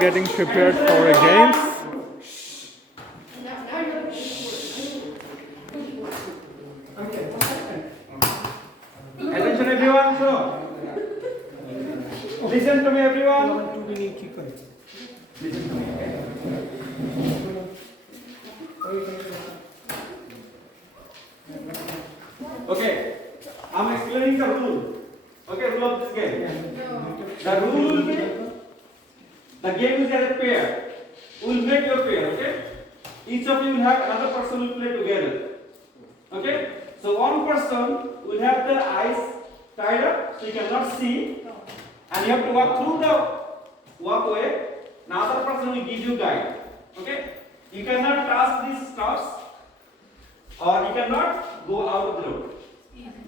getting prepared for a games. Attention everyone, so listen to me everyone. Listen to me. Okay, I'm explaining the rule. Okay, rule of this game. The rule will be, the game is as a pair. We'll make your pair, okay? Each of you will have another person will play together. Okay? So one person will have the eyes tied up, so you cannot see, and you have to walk through the walkway. Another person will give you guide. Okay? You cannot touch these stuffs, or you cannot go out of the road.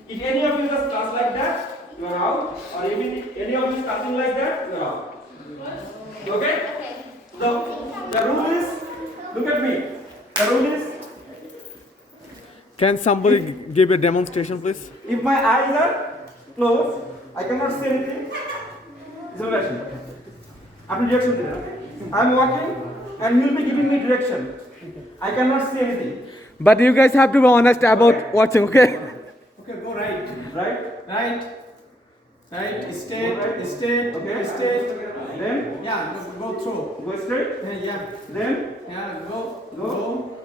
If any of you just touch like that, you are out, or even any of you is touching like that, you are out. Okay? The rule is, look at me. The rule is, Can somebody give a demonstration, please? if my eyes are closed, I cannot see anything. Observation. After direction there. I am walking and you will be giving me direction. I cannot see anything. But you guys have to be honest about watching, okay? Okay, go right. Right? Right. Right. Straight. Go right. Straight. Okay. Straight. Then Yeah, go through. go straight. Yeah. Then Yeah, go. Go.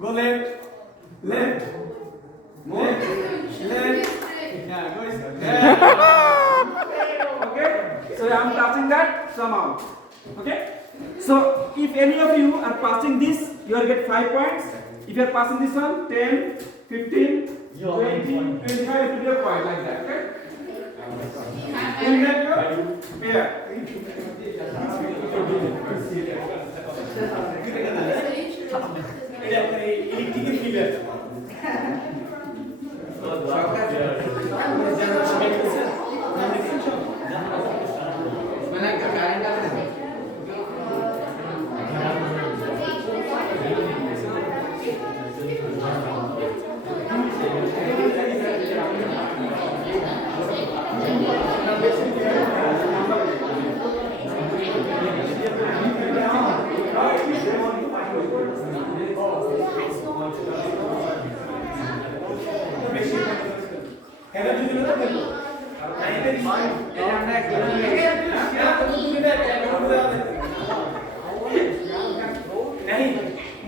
Go left. Left. more. Left. Yeah, go there. Okay? So I am touching that somehow. Okay? So if any of you are passing this, you will get 5 points. If you are passing this one, 10, 15, 20, 25, it will be a point like that. Okay? Will make your pair.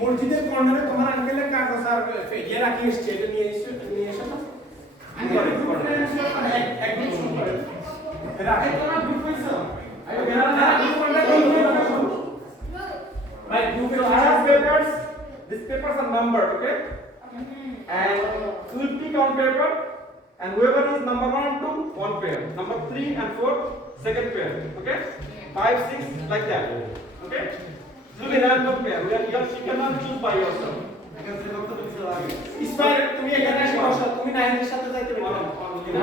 মসজিদের কর্নারে তোমার আঙ্কেলের কাগজ আর ইয়ে রাখি এসছে এটা নিয়ে এসো না একদম শুরু করে রাখে তোমার গ্রুপ হইছো Right, you will have papers. These papers are numbered, okay? And you will pick on paper, and whoever is number 1 and 2, one pair. Number 3 and 4, second pair. Okay? 5, 6, like that. Okay? This will be random pair. You cannot choose by yourself. Ismail তুমি এখানে এসে বসো তুমি নাহিদের সাথে যাইতে পারো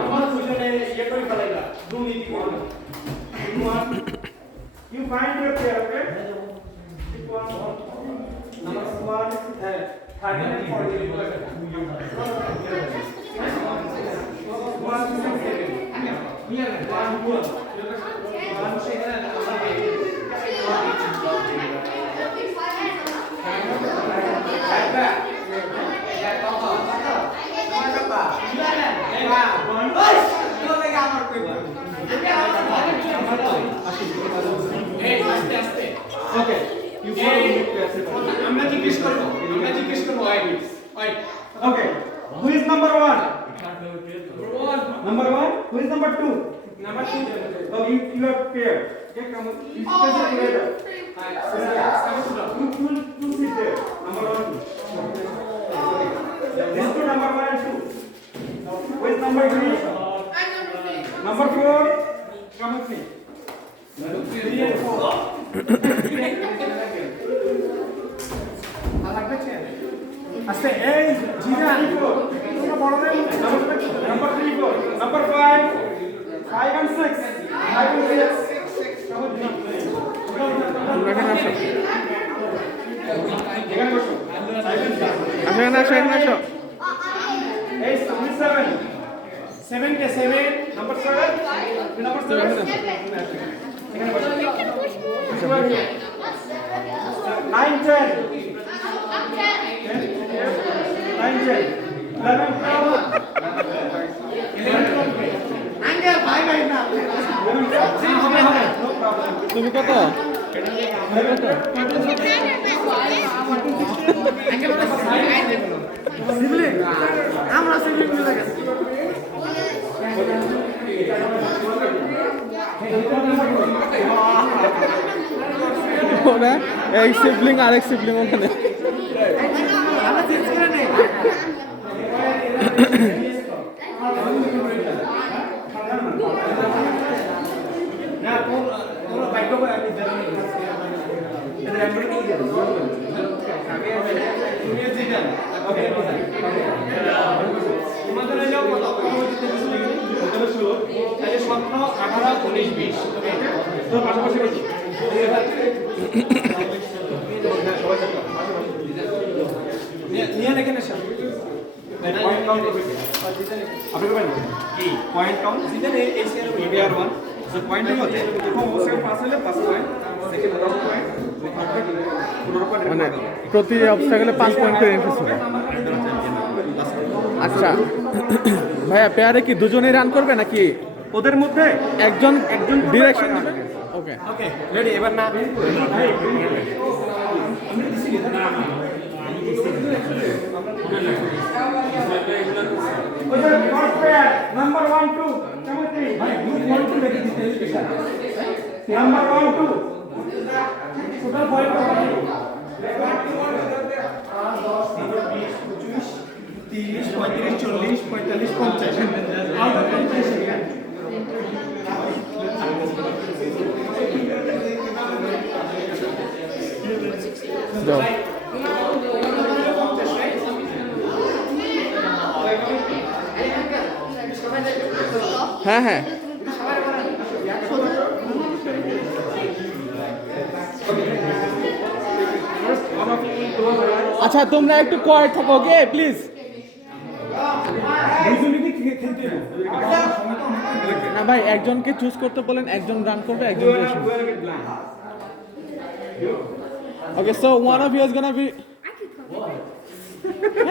আমার দুজনে ইয়ে করে ফেলাইলা দুর্নীতি করো You find your pair, okay? Pick one. Number 1, Okay. You follow me carefully. আমরা জিজ্ঞেস করব Okay. Who is number 1? Number 1. Who is number 2? Number 2 Oh, you are pair. Okay, come on. You sit together. You sit there. Number 1, 2. These two, number 1 and 2. Who is number 3? Number 4. Come with me. 3 and 4. আস্তে এই জিনা তোমরা বড়দের Number 3, 4. Number 5. 5 and 6. 5 and 6. Come with me. এখানে বসো। এখানে আসো। Hey, 7. 7 কে 7 Number 7. Number 7. এখানে বসো। 9, 10. 9, 10. 11, 12. 11, 12. আঙ্কেল ভাই ভাই না তুমি কত? সিবলিং আমরা সিবলিং মিলে গেছি ওরা এক সিবলিং আরেক সিবলিং ওখানে। আমরা চেঞ্জ করে নেই না কোন বাইক করে আমি জানি এটা আমরা কি জানি তুমি জিগান ওকে তোমাদের হলো কত কত শুরু তাহলে সংখ্যা 18 19 20 ওকে তো পাশাপাশি করছি নিয়ে লেখেন এসব পয়েন্ট কাউন্ট করবে আপনি করবেন কি পয়েন্ট কাউন্ট জিতেন এসিআর এবিআর 1 সো পয়েন্ট হচ্ছে প্রথম অবস্থায় পাস হলে পাস পয়েন্ট সেকেন্ড রং পয়েন্ট পুরো পয়েন্ট মানে প্রতি অবস্টাকেলে 5 পয়েন্ট করে ইনফেস হবে। আচ্ছা ভাইয়া পেয়ারে কি দুজনেই রান করবে নাকি ওদের মধ্যে একজন একজন ডিরেকশন দিবে? ওকে ওকে রেডি এবার না ওদের ফার্স্ট প্লেয়ার নাম্বার 1 2 চমৎকার ভাই গ্রুপ 1 2 রেখে দিতে নাম্বার 1 2 টোটাল পয়েন্ট কত 30 35 40 45 50 আউট অফ 50 যাও। হ্যাঁ হ্যাঁ আচ্ছা তোমরা একটু কোয়াইট থাকো ওকে প্লিজ। না ভাই একজনকে চুজ করতে বলেন, একজন রান করবে একজন direction. Okay, so one of you is gonna be.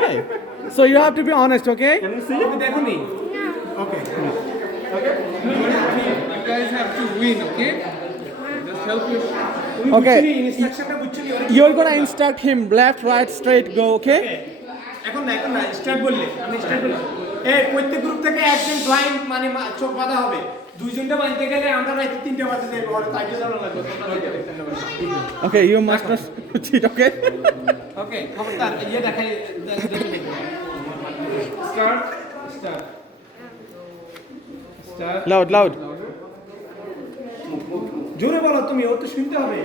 Hey, so you have to be honest, okay? Can you see? দেখুনি okay You guys have to win, okay? Just help you. Okay. ইনস্ট্রাকশনটা বুঝছিলি You're gonna instruct him left, right, straight, go, okay? এখন না start বললে আমি start বললাম এই প্রত্যেক group থেকে একজন ব্লাইন্ড মানে চোখ বাঁধা হবে দুইজনটা বাঁধতে গেলে আমরা রাইতে তিনটে বাঁধতে দেব আর তাইকে জানা লাগবে তোমরা রাইতে দেখতে নেবে Okay, you must not cheat, okay? ওকে খবরদার ইয়ে দেখাই Start. Start. Start. Loud, loud. জোরে বলো তুমি ও তো শুনতে হবে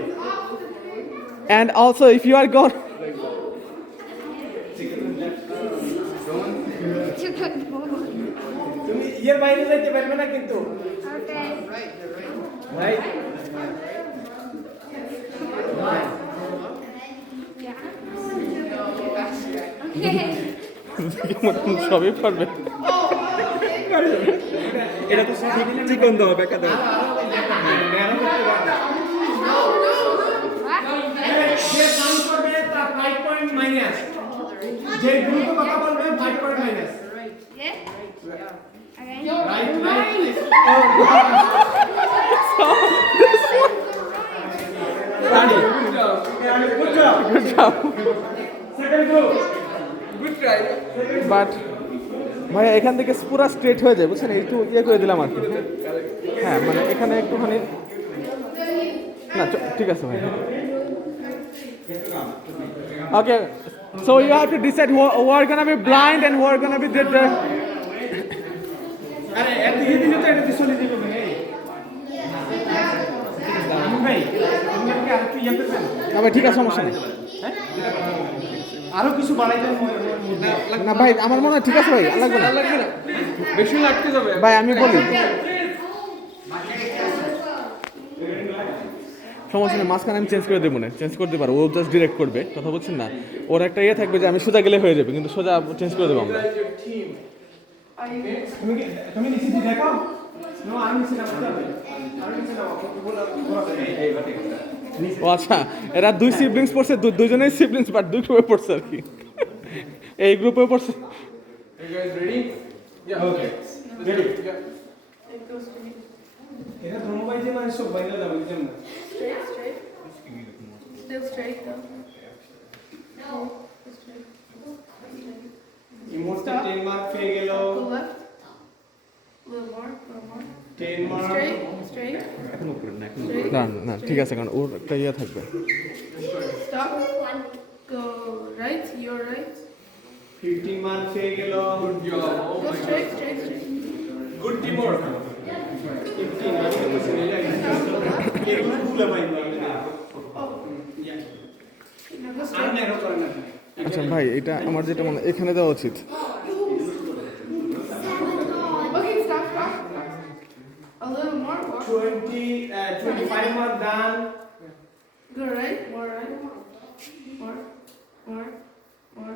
And also, if you are gone, তুমি ইয়ের বাইরে যাইতে পারবে না কিন্তু রাইট সবই পারবে। এটা তো চিকন দাও বেকা দাও যে কাউন্ট করবে তার 5 পয়েন্ট মাইনাস যে গ্রুপে কথা বলবে 5 point minus right right good job Good job. Second group Good try. But ভাই এখান থেকে পুরো স্ট্রেট হয়ে যায় বুঝছেন, একটু ইয়ে করে দিলাম আর কি। হ্যাঁ মানে এখানে একটুখানি না ঠিক আছে ভাই। Okay, so you have to decide who are gonna be blind and who are gonna be dead. আরে এত ইয়ে দিলে তো এটা দিয়ে চলে যাবে ভাই ভাই আপনি কি আর কি ইয়ে করবেন না ভাই ঠিক আছে, সমস্যা নেই। আরো কিছু বাড়াই দেন না ভাই আমার মনে হয় ঠিক আছে ভাই, আর লাগবে না লাগবে না। বেশি লাগতে যাবে। ভাই, আমি বলি সমস্যা নেই, মাঝখানে আমি চেঞ্জ করে দেবো না, চেঞ্জ করতে পারবো, ও জাস্ট ডিরেক্ট করবে, কথা বলছেন না। ওর একটা ইয়ে থাকবে যে আমি সোজা গেলে হয়ে যাবে, কিন্তু সোজা চেঞ্জ করে দেবো আমরা। তুমি নিচে দিয়ে দেখো নো আমি নিচে না বলতে হবে আমি নিচে না বলো এই বাটে ও আচ্ছা, এরা দুই সিবলিংস পড়ছে, দুজনেই সিবলিংস বাট দুই গ্রুপে পড়ছে আর কি। এই গ্রুপে পড়ছে। You guys ready? Yeah. Okay. Ready? এটা ধর্মবাই যে মানে সব বাইরে যাবে যেমন Straight, straight. Still straight though. No. Straight. এই মোটটা 10 মার্ক পেয়ে গেল Go left. A little more. 10 mark Straight, straight. Straight. না না ঠিক আছে, কারণ ওর একটা ইয়ে থাকবে। Stop. Go right. You're right. 15 mark পেয়ে গেল Good job. Oh Go my straight, straight, straight. Good teamwork 15 আমি তো বুঝি না এগুলো ভুলে পাই না Oh. ইয়া Now go আর straight. নেরো করে না আচ্ছা ভাই, এটা আমার যেটা মনে হয় এখানে দেওয়া উচিত। Okay, stop, stop. A little more. Walk. 25 mark done Go right. More right. More. More. More.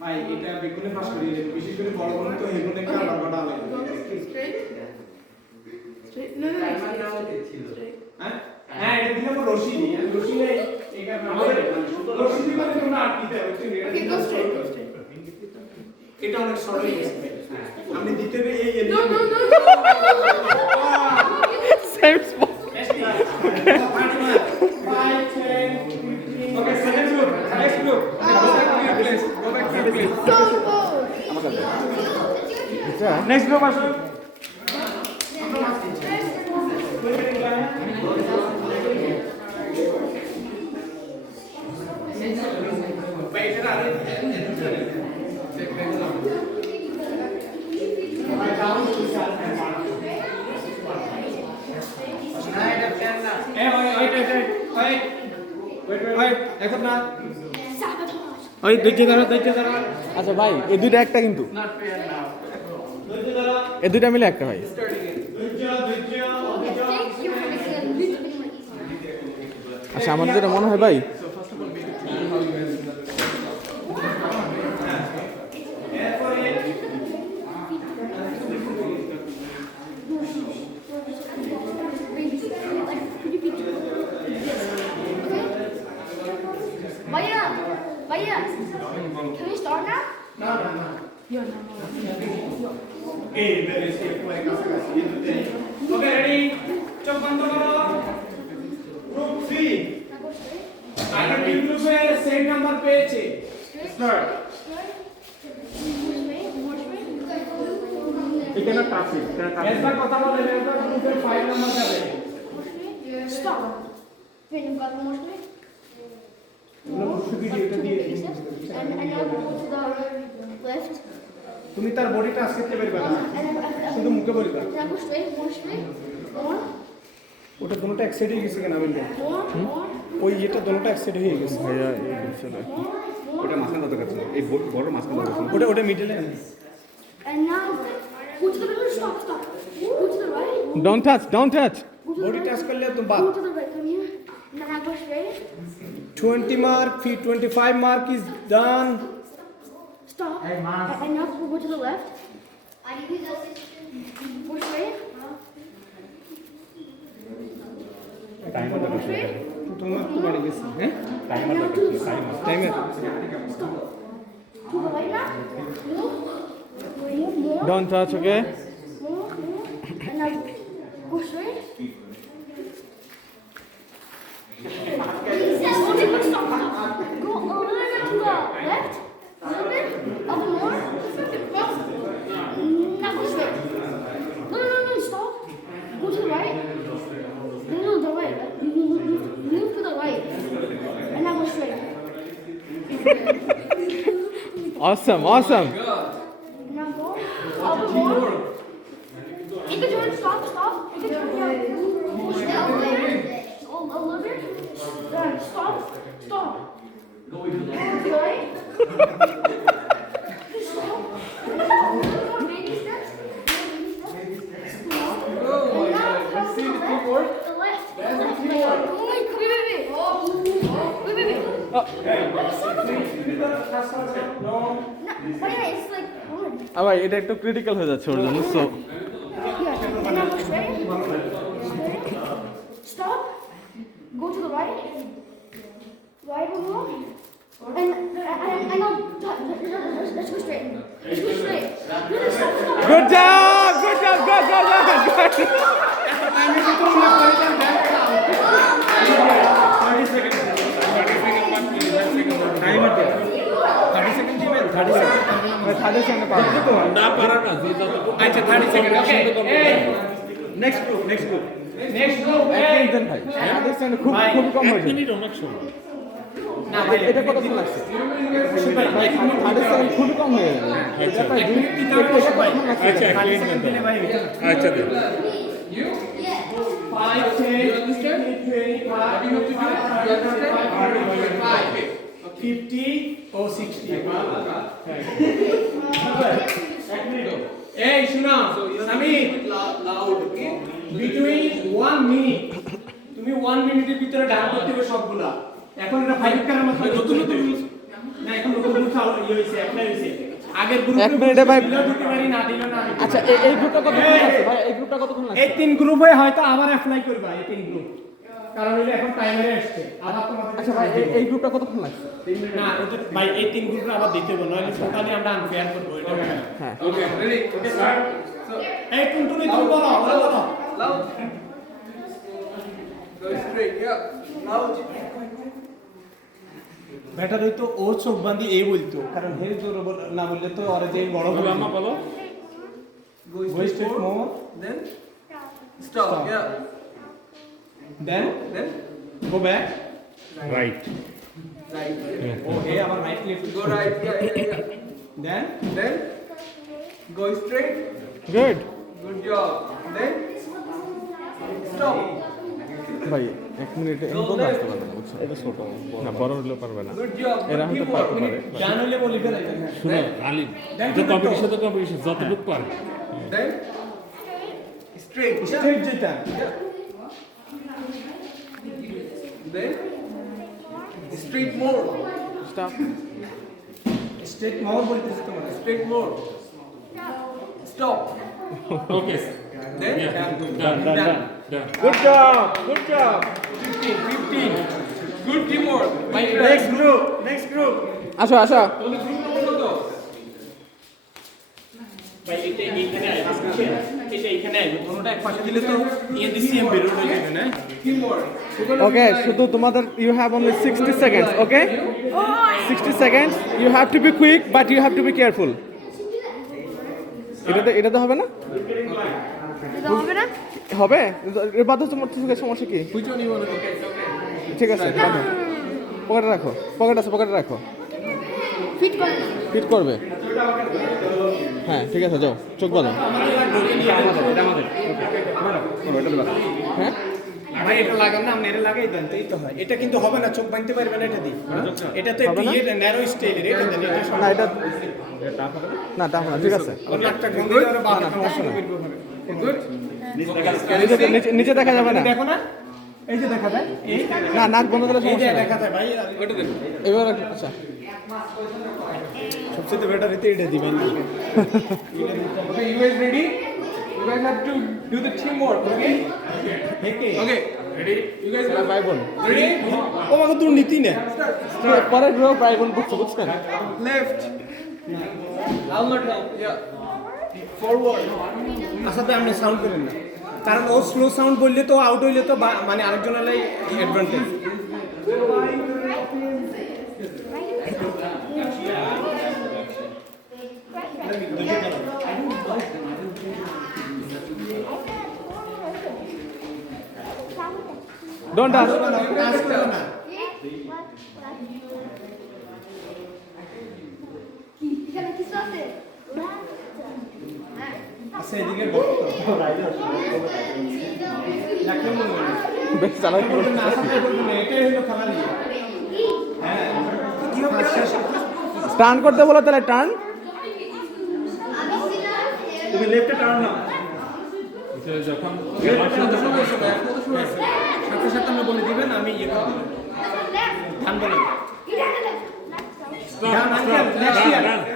ভাই এটা বেগুনে পাস করি বিশেষ করে বড় বড় তো হেগুনে Okay. কাটা কাটা লাগে Go straight. Straight. No, no, no. Straight. হ্যাঁ হ্যাঁ এটা দিলাম রশি নেই রশি নেই এই কারণে আমাদের রশি দিলে তোমরা আটকিতে হবে Okay, go straight. Go straight. এটা অনেক সরল গেছে আপনি দিতে হবে এই No, no, no, no. Same spot. Okay, second group. Next group. God. Go back to your place. Go back to your place. So close. এটা Next group আসুন। এখন না ওই ধৈর্য ধরো আচ্ছা ভাই, এই দুইটা একটা কিন্তু, Not fair now. ধৈর্য ধরো এই দুইটা মিলে একটা ভাই। ধৈর্য Thank you for making it a little bit more easier. আচ্ছা আমার যেটা মনে হয় ভাই, So first of all, make it clear how you guys do that. এরপরে Vaya, Vaya, can we start now? এই বেরে স্টেপ করে কাছাকাছি এই দুটো ওকে রেডি চোখ বন্ধ করো গ্রুপ 3 আগে তিন গ্রুপে সেম নাম্বার পেয়েছে স্টার্ট এখানে টাফি একবার কথা বলে একবার গ্রুপে 5 নাম্বার যাবে Stop. Then you've got more straight. ভিডিওটা দিয়ে And now go to the left. তুমি তার বডিটা আজকে টেবিল পাবে And শুধু মুখে বলবা now go straight, more straight. More, ওটা দুটোটা এক সাইডে গেছে কেন বলবে more, more, ওই এটা দুটোটা এক সাইডে হয়ে গেছে ভাইয়া এই বিষয়টা। more. ওটা মাঝখানে দরকার ছিল, এই বড় মাঝখানে দরকার ছিল। ওটা মিডলে And now go to the right. Stop, stop. Go to the right. Don't touch, don't touch. Go to the body right. Touch করলে তো বাদ Go to the right. Come here. Now go straight. 20 mark, 25 mark is done. Stop. And now go to the left. Go straight. Go straight. তোমার তো বাড়ি গেছে হ্যাঁ And now to the timer Stop. To the right now. Move. Move more. Don't touch, okay? More. And now go straight. Stop. Go a little bit to the left. A little bit. Up more. Now go straight. No. Stop. Go to the right. No, the right. Move to the right. And now go straight. Awesome, awesome. Now go. Up more. Take a turn. Stop. Take a turn. Yeah. A little bit. Then stop. Go to the right. Stop. Baby steps. Stop. And now come to the left. The left. Oh my God. Wait. No, but yeah, it's like hard. ভাই এটা একটু critical হয়ে যাচ্ছে ওর জন্য, so Yeah. And now go straight. Stop. Go to the right. Right or wrong? And I'll let's go straight. Let's go straight. No, stop. Good job! Good job! Good job! Good job! 30 seconds. 30 seconds. 30 সেকেন্ডে পারবে না পারা না যে যত আচ্ছা 30 second okay next group next group এক minute দেন ভাই 30 সেকেন্ড খুব খুব কম হয়েছে মিনিট অনেক সময় না ভাই এটা কতক্ষণ লাগছে ভাই 30 সেকেন্ড খুব কম হয়ে গেল এটা প্রায় 2 কতক্ষণ লাগছে আচ্ছা এক মিনিট দেন দিলে ভাই হইতো না আচ্ছা দেন 5 10 50 or 60 এই শুনো আমি বিটুইন 1 মিনিট তুমি 1 মিনিটের ভিতরে ডান করতে হবে সবগুলা এখন এটা ফাইভ কার মত নতুন নতুন না এখন নতুন নতুন চালু হইছে অ্যাপ্লাই হইছে আগের গ্রুপে এক মিনিটে ভাই দিতে পারি না দিল না আচ্ছা এই গ্রুপটা কতক্ষণ লাগছে ভাই এই গ্রুপটা কতক্ষণ লাগছে এই তিন গ্রুপে হয়তো আবার অ্যাপ্লাই করবা এই তিন গ্রুপ কারণ হইলে এখন টাইমারে আসছে আবার তোমাদের আচ্ছা ভাই এই গ্রুপটা কতক্ষণ লাগছে না ওটা ভাই এই তিন গ্রুপে আবার দিতে হবে নইলে টোটালি আমরা আনফেয়ার করব এটা হ্যাঁ ওকে রেডি ওকে স্যার এই টুনটুনি তুমি বলো বলো গো স্ট্রেট ইয়া বেটার হইতো ও চোখ বাঁধি এই বলতো কারণ হের জোর না বললে তো ওরে যে বড় বলো আম্মা বলো go straight more then stop yeah then go back right oh hey our right left go right yeah then go straight good good job then stop ভাই এক মিনিটে এমন বলতে আসতে পারবে না বুঝছো এটা ছোট না বড় হলেও পারবে না good job এরা হয়তো পারতে পারে জান হইলে বলি ফেলাইবেন শুনো আলিম তো কম্পিটিশন যতটুকু পারে then straight straight যেটা then straight more stop straight more বলতেছি তোমার straight more stop okay then done good job good job 15 good teamwork next group আসো আসো তাহলে গ্রুপ নম্বর কত ভাই এটা এইখানে আইবে এটা এইখানে আইবে কোনটা এক পাশে দিলে তো এনডিসিএম বের হয়ে যাবে না teamwork ওকে শুধু তোমাদের you have only 60 seconds okay 60 seconds you have to be quick but you have to be careful এটাতে হবে না এটা হবে না? হবে এর বাদ তোমার চোখের সমস্যা কি which one you want to ঠিক আছে বাঁধো। পকেটে রাখো পকেট আছে পকেটে রাখো ফিট করে না। ফিট করবে হ্যাঁ ঠিক আছে যাও চোখ বাঁধো হ্যাঁ ভাই এটা লাগান না আপনি এটা লাগাই দেন তাই তো হয় এটা কিন্তু হবে না চোখ বাঁধতে পারবেন এটা দি এটা তো একটু ইয়ে ন্যারো স্টাইলের এটা দেন এটা না এটা না তা হবে না ঠিক আছে একটা গন্ধ আর বাদ সমস্যা না good নিচে দেখা যাবে না দেখো না এই যে দেখা যায় এই না নাক বন্ধ করলে এই যে সমস্যা নেই দেখা যায় ভাই ওটা দেখো এবার আচ্ছা সবচেয়ে বেটার হইতে এটা দিবেন okay you guys ready you guys have to do the teamwork okay okay ready you guys ভাই বোন ready ও আমাকে দুর্নীতি না পরে গ্রো ভাই বোন বুঝছো বুঝছেন left I'll not help yeah forward আসলে আপনি সাউন্ড করেন না কারণ ও স্লো সাউন্ড বললে তো আউট হইলে তো মানে আরেকজনের লাই অ্যাডভান্টেজ ডোন্ট টাচ কি এখানে কিছু আছে? আচ্ছা এদিকে বলো তো লাগবে মনে হয় বেশ চালাই বলবেন না আসলে বলবেন না এটাই হলো খেলার ইয়ে হ্যাঁ কি হবে টার্ন করতে বলো তাহলে টার্ন তুমি লেফটে টার্ন নাও যখন সাথে সাথে আমি বলে দিবেন আমি ইয়ে করব ধান বলে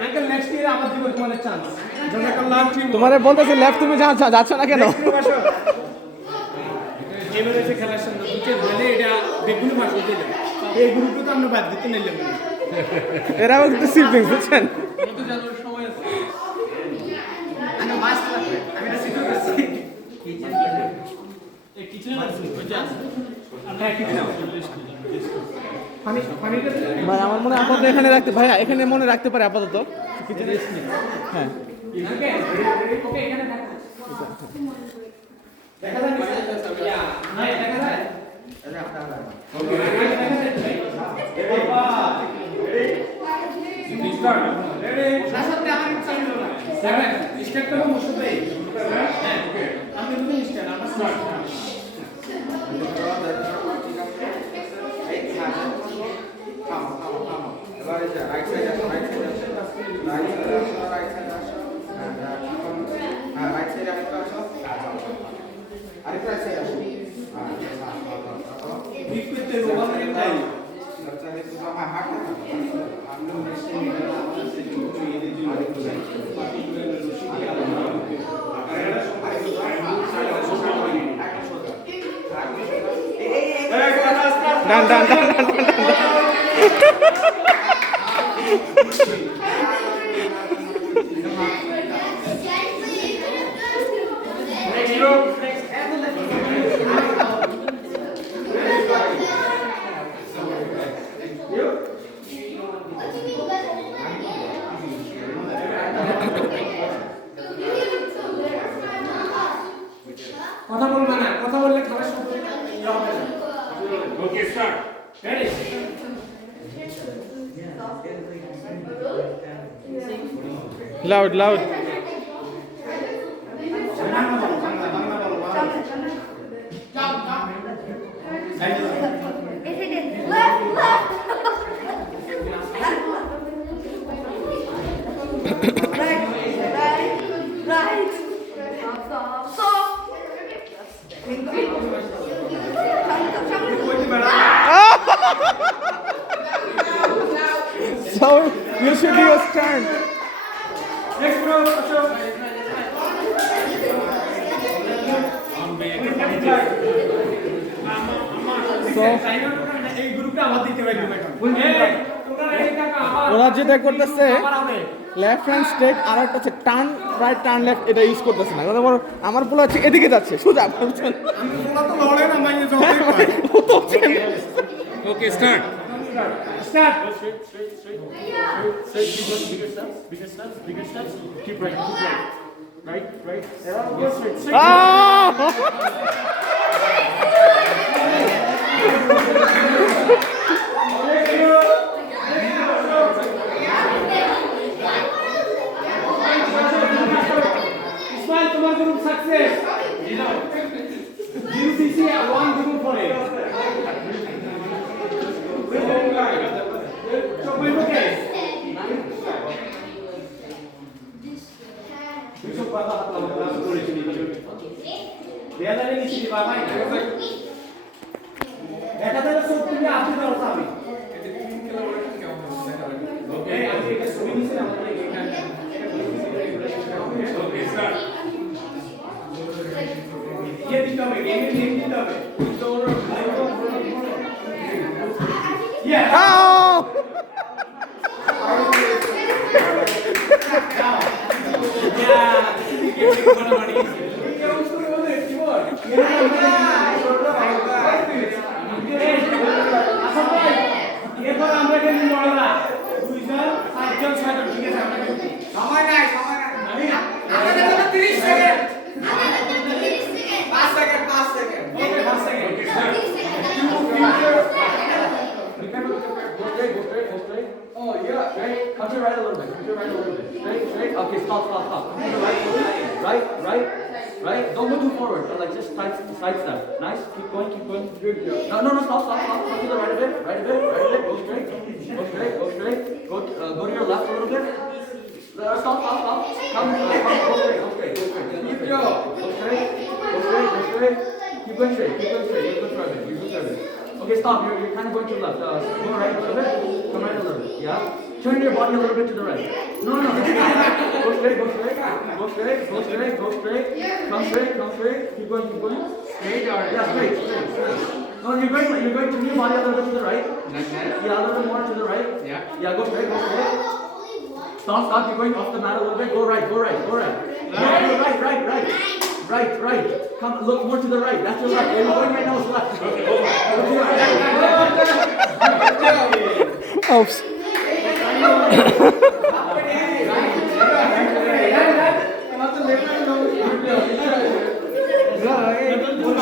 আঙ্কেল নেক্সট ইয়ার আবার দিব তোমাদের চান্স জাযাকাল্লাহ টিম তোমারে বলতেছি লেফট তুমি যাচ্ছ না কেন এবারে যে খেলার সামনে দুটো বলে এটা বেগুনি ভাষা দিলেন এই গ্রুপটা তো আমরা বাদ দিতে নিলাম না এরাও কিন্তু সিবলিংস বুঝছেন আমি মাস্ট আমি এটা শিখে গেছি এই কিচেনে আছে বুঝছেন আমরা কিচেনে ভাই আমার মনে হয় আপাতত এখানে রাখতে ভাইয়া এখানে মনে রাখতে পারে আপাতত কিচেনে হ্যাঁ ওকে এখানে দেখা যায় না দেখা যায় ওকে রেডি সাথে আমার ইচ্ছা হলো না দেখেন স্টার্ট করব মুশকিল হ্যাঁ ওকে আমি তো স্টার্ট আমরা স্টার্ট রাইট সাইড আসো রাইট সাইড আসো রাইট সাইড আসো হ্যাঁ রাইট সাইড আরেকটু আসো আরেকটু রাইট সাইড আসো ঠিক করতে রোবানের টাইম আচ্ছা দেখো আমার হাত আমরা নেক্সট ডান ডান ডান ডান কথা বলবে না কথা বললে খাবার সময় হবে না okay start ready loud loud So you should do your stand. Next bro, acho. So এই গ্রুপটা আবার দিতে পারি তোমরা এই কাকা আবার ওরা যেটা করতেছে আবার হবে লেফট হ্যান্ড স্টেক আর একটা হচ্ছে টার্ন রাইট টার্ন লেফট এটা ইউজ করতেছে না কথা বলো আমার পোলা হচ্ছে এদিকে যাচ্ছে সোজা বুঝছেন তোমরা তো লড়ে না ভাই okay start start Bigger steps. Keep right. Right. Ismail, তোমার গ্রুপ সাকসেস UCC 1 গ্রুপ করে সবাই ওকে বিশপ কথা হাত ক্লাস করেছি দেয়ালে নিচে দিবা ভাই এটা তাহলে সব তুমি আপনি দাও আমি ওকে আমি এটা ছবি নিছি না ওকে স্টার্ট ये दिखता है गेम में दिखता है तो ये Oh! এরপর আমরা কিন্তু লড়লা দুইজন সাতজন ছয়জন ঠিক আছে আমরা সময় নাই আমাদের জন্য 30 second 5 second okay 5 second Oh yeah, right. Come to your right a little bit. Straight. Okay, stop. Come to the right. Don't go too forward. Like just side step. Nice. Keep going. No. Stop. Come to the right a bit. Go straight. Go to your left a little bit. Stop. Come. Go straight. Go straight. Keep going straight. You're good for it. Okay, stop. You're kind of going to the left. Go right a little bit. Come right a little bit. Yeah. Turn your body a little bit to the right. No. Go straight. Come straight. Keep going. Straight or yeah, straight. No, you're going to move your body a little bit to the right. Yeah, a little bit more to the right. Yeah, go straight, go straight. Stop, you're going off the mat a little bit. Go right. Right. Come, look more to the right. That's your left. Where you're going right now is left. Oops.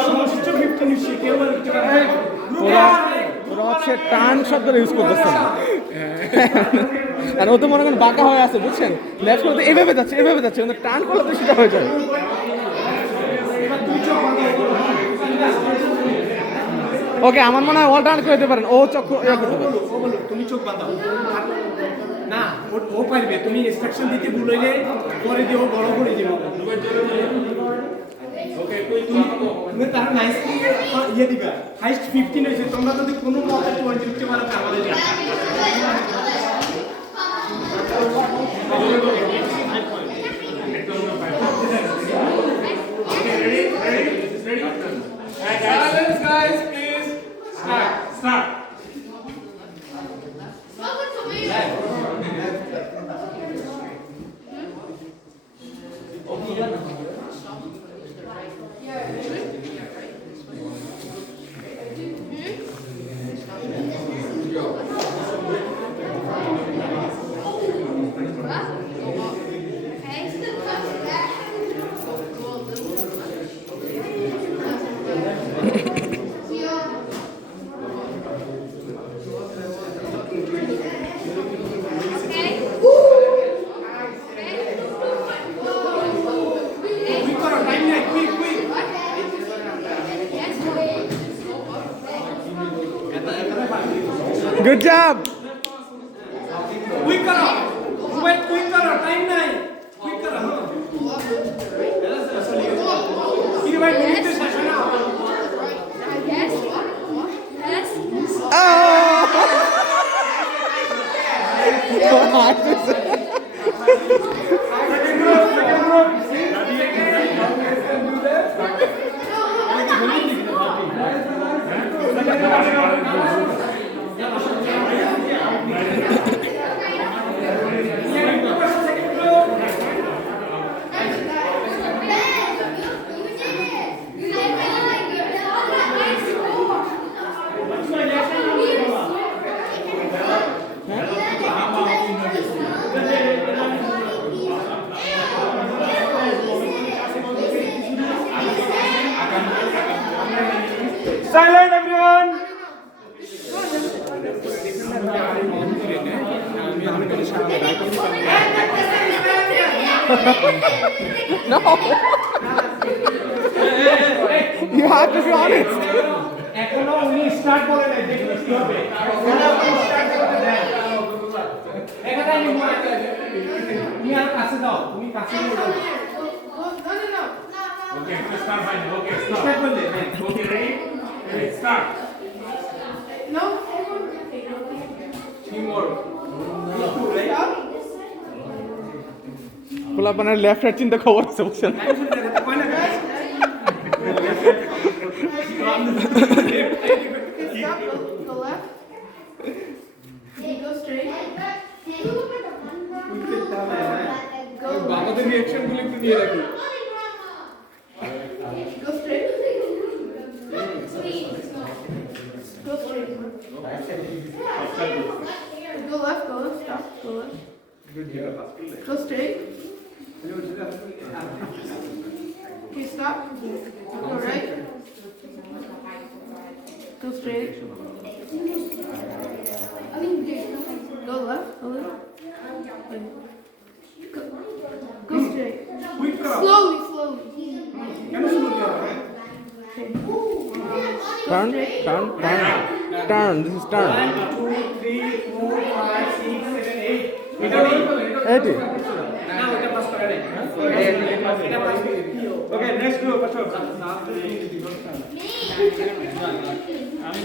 সমস্ত 15 নিচে কেউ উঠতে পারে না। ওরা হচ্ছে টান শব্দটা ইউজ করতেছে না আর ও তো মনে করেন বাঁকা হয়ে আছে বুঝছেন লেফট করতে এভাবে যাচ্ছে কিন্তু টান করলে তো সেটা হয়ে যায় ওকে আমার মনে হয় অল টার্ন করে দিতে পারেন ও চক্র ইয়া করতে পারে ও বলো তুমি চোখ বাঁধাও না ও পারবে তুমি ইনস্ট্রাকশন দিতে ভুল হইলে পরে দিও বড় করে দিও ওকে তুমি তার নাইসলি ইয়ে দিবা হাইস্ট 15 হইছে তোমরা যদি কোনো মতে 20 দিতে পারো আমাদের যা Silence, guys, please. Start. Good job quick করো মোবাইল কুইক করো টাইম নাই কুইক করো কি ভাই মিনিটে শেষ না Silent, everyone. No. You have to be honest. এখনো উনি স্টার্ট করে নাই দেখুন কি হবে এখানে আমি তুমি আর কাছে দাও তুমি কাছে নিয়ে যাও Okay, start fine. Okay, start করলে Okay, ready? Start. No. পোলাপানের লেফট রাইট চিন্তা খবর আছে বুঝছেন Stop. Go left. Go straight. Go আমাদের রিঅ্যাকশন গুলো একটু দিয়ে রাখি Go straight. Go straight. Go left. Stop. Go left. Go straight. Okay, stop. Go right. Go straight. Go left. Go straight. Quick করো Slowly. কেন শুরু করো Turn. This is turn. 1 2 3 4 5 6 7 8 এটা নেই 80. না ওটা পাস করে নাই এটা পাস করে Okay, next group, Ashok. আমি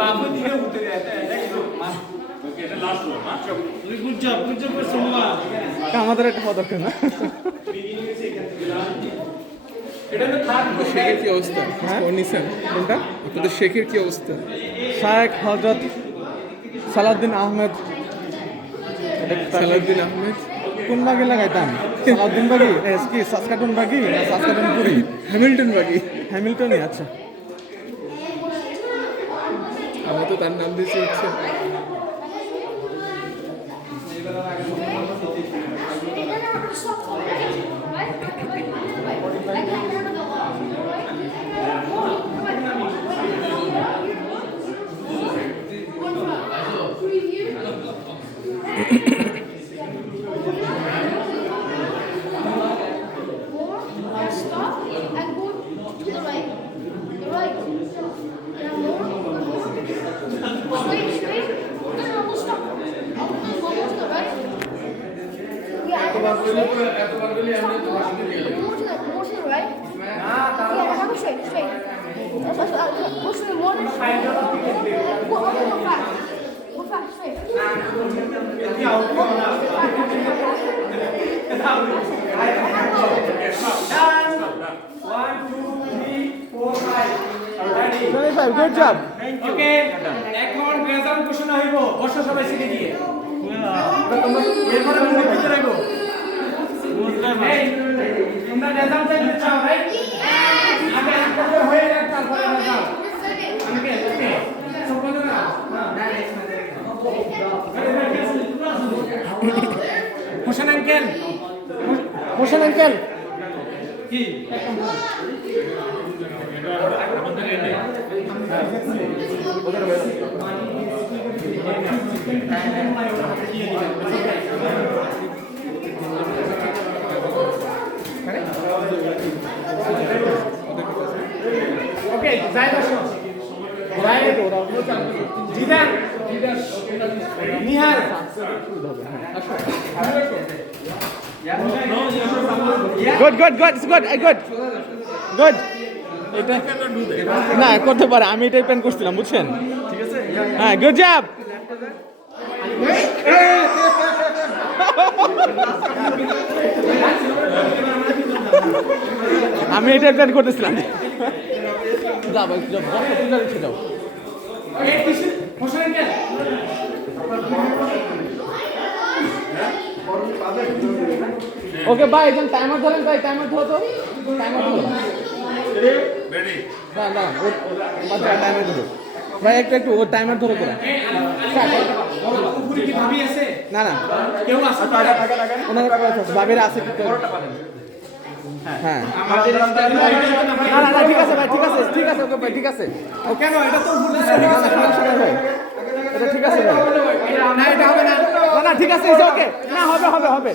বাবু দিকে উঠতে যাইতে next group Okay, the last one. Huh? Good job করছো বাবা আমাদের একটা হওয়া দরকার না বিগিনিং এসে এখান থেকে এটা তো থার্ড শেখের কি অবস্থা স্কোর নিছেন কোনটা আপনাদের শেখের কি অবস্থা শায়েখ হজরত সালাউদ্দিন আহমেদ সালাউদ্দিন আহমেদ কোন বাগে লাগাইতাম সালাউদ্দিন বাগি কি সাসকাটুন বাগি না সাসকাটুন পুরি হ্যামিল্টন বাকি হ্যামিল্টনই আচ্ছা আমরা তো তার নাম দিয়েছি হচ্ছে Stop and go to the right. The right. And more. Straight, straight. No, stop. Go to the right. Yeah, and more to the right. Yeah, and straight, straight. Go to the water. Go fast. Go fast, straight. Done. 1, 2, 3, 4, 5. Ready? 25 good job okay এখন result ঘোষণা হইব বসো সবাই সিটে গিয়ে এরপরে মুখ দিতে রাখো এই তোমরা রেজাল্ট চাইতে চাও রাইট আগে একটা করে হয়ে যাক তারপরে রেজাল্ট ওকে ওকে সব বলো না হোসেন আঙ্কেল হোসেন আঙ্কেল কি ওকে যাই বসো যাই Zidane Nihal good good good good good good এটা না করতে পারে আমি এটাই প্ল্যান করছিলাম বুঝছেন ঠিক আছে হ্যাঁ গুড জব আমি এটাই প্ল্যান করতেছিলাম যাও যাও হোসেন আঙ্কেল ওকে ভাই একজন টাইমার ধরেন ভাই টাইমার ধরো তো টাইমার ধরো না না ও বাচ্চা টাইমার ধরো ভাই একটু একটু ও টাইমার ধরো তোরা উপরে কি ভাবি আছে না না কেউ আছে ওনার বাবেরা আছে কি হ্যাঁ না না না ঠিক আছে ভাই ঠিক আছে ঠিক আছে ওকে ভাই ঠিক আছে ও কেন এটা তো উপরে চলে গেছে সমস্যা নাই ভাই এটা ঠিক আছে ভাই না এটা হবে না না না ঠিক আছে ওকে না হবে হবে হবে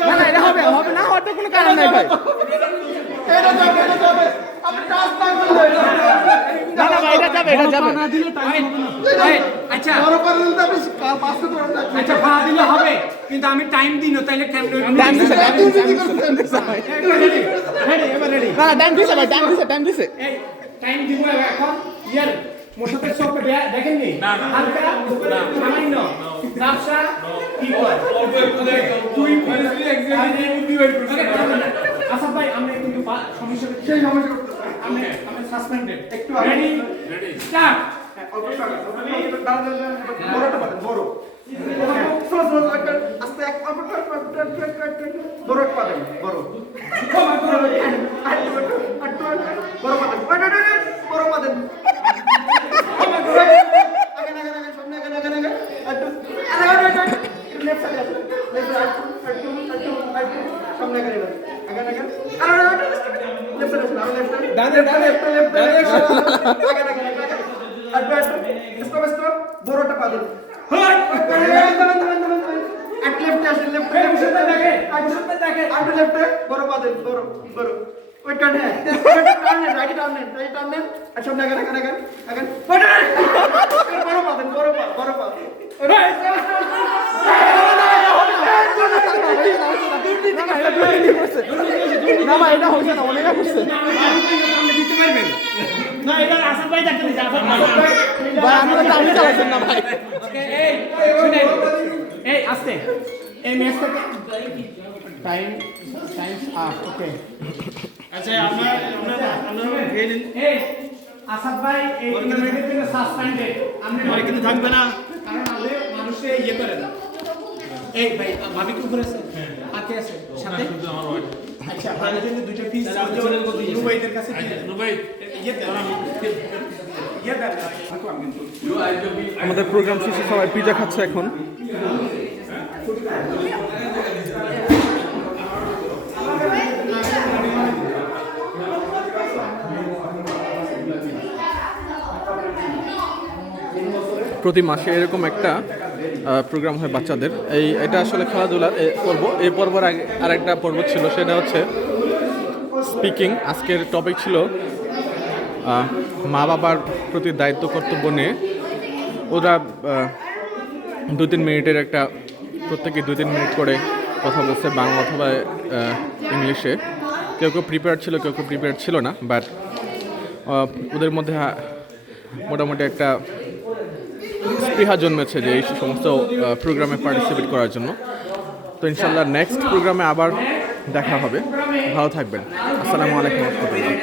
না না এটা হবে হবে না হওয়ার তো কোনো কারণ নাই ভাই না না ভাই এটা যাবে এটা যাবে আচ্ছা আচ্ছা ভা দিলে হবে কিন্তু আমি টাইম দিই না তাইলে কেমন টাইম দিছে টাইম দিছে ভাই না টাইম দিছে ভাই টাইম দিছে এই টাইম দিব এখন ইয়ার মোশাফের সব দেখেননি না না হালকা সামান্য রাফসা কি কয় অল্প একটু দেখ তুই প্রিভিয়াসলি এক্স্যাক্টলি ডিভাইড করছিস আসাদ ভাই আমরা কিন্তু সমস্যা সেই সমস্যা আমরা সাসপেন্ডেড একটু রেডি স্টার্ট অল্প সময় বড়টা পাবেন বড় আস্তে এক বড় পাবেন বড় বড় পাবেন বড় পাবেন বড়টা পাবেন বড় পাবেন বড় বড় ওই টান হ্যাঁ রাইট টান নেন রাইট টান নেন আর সামনে আগান আগান আগান আগান বড় পাবেন বড় পাবেন না না এটা হচ্ছে না অনেক করছে দিতে পারবেন না এবার আসাদ ভাই দেখতে দিছে আসাদ ভাই ভাই আমরা তো আমি চালাইছেন না ভাই ওকে এই শুনেন এই আস্তে এই ম্যাচ থেকে টাইম টাইমস আপ ওকে আচ্ছা আপনারা গেলেন এই আসাদ ভাই এই ইউনিটের জন্য সাসপেন্ডেড আমরা কিন্তু থাকবে না কারণ আমাদের মানুষে ইয়ে করে না এই ভাই ভাবি কি উপরে আছে হাতে আছে সাথে আচ্ছা আপনাদের জন্য দুইটা পিস রুবাইদের কাছে রুবাই ইয়ে দেন ইয়ে দেন আমাদের প্রোগ্রাম শেষে সবাই পিজা খাচ্ছে এখন প্রতি মাসে এরকম একটা প্রোগ্রাম হয় বাচ্চাদের এটা আসলে খেলাধুলার পর্ব এই পর্বের আগে আরেকটা পর্ব ছিল সেটা হচ্ছে স্পিকিং আজকের টপিক ছিল মা বাবার প্রতি দায়িত্ব কর্তব্য নিয়ে ওরা 2-3 মিনিটের একটা প্রত্যেকে 2-3 মিনিট করে কথা বলছে বাংলা অথবা ইংলিশে কেউ কেউ প্রিপেয়ার ছিল কেউ কেউ প্রিপেয়ার ছিল না বাট ওদের মধ্যে মোটামুটি একটা স্পৃহা জন্মেছে যে এই সমস্ত প্রোগ্রামে পার্টিসিপেট করার জন্য তো ইনশাল্লাহ নেক্সট প্রোগ্রামে আবার দেখা হবে ভালো থাকবেন আসসালামু আলাইকুম রহমতুল্লাহ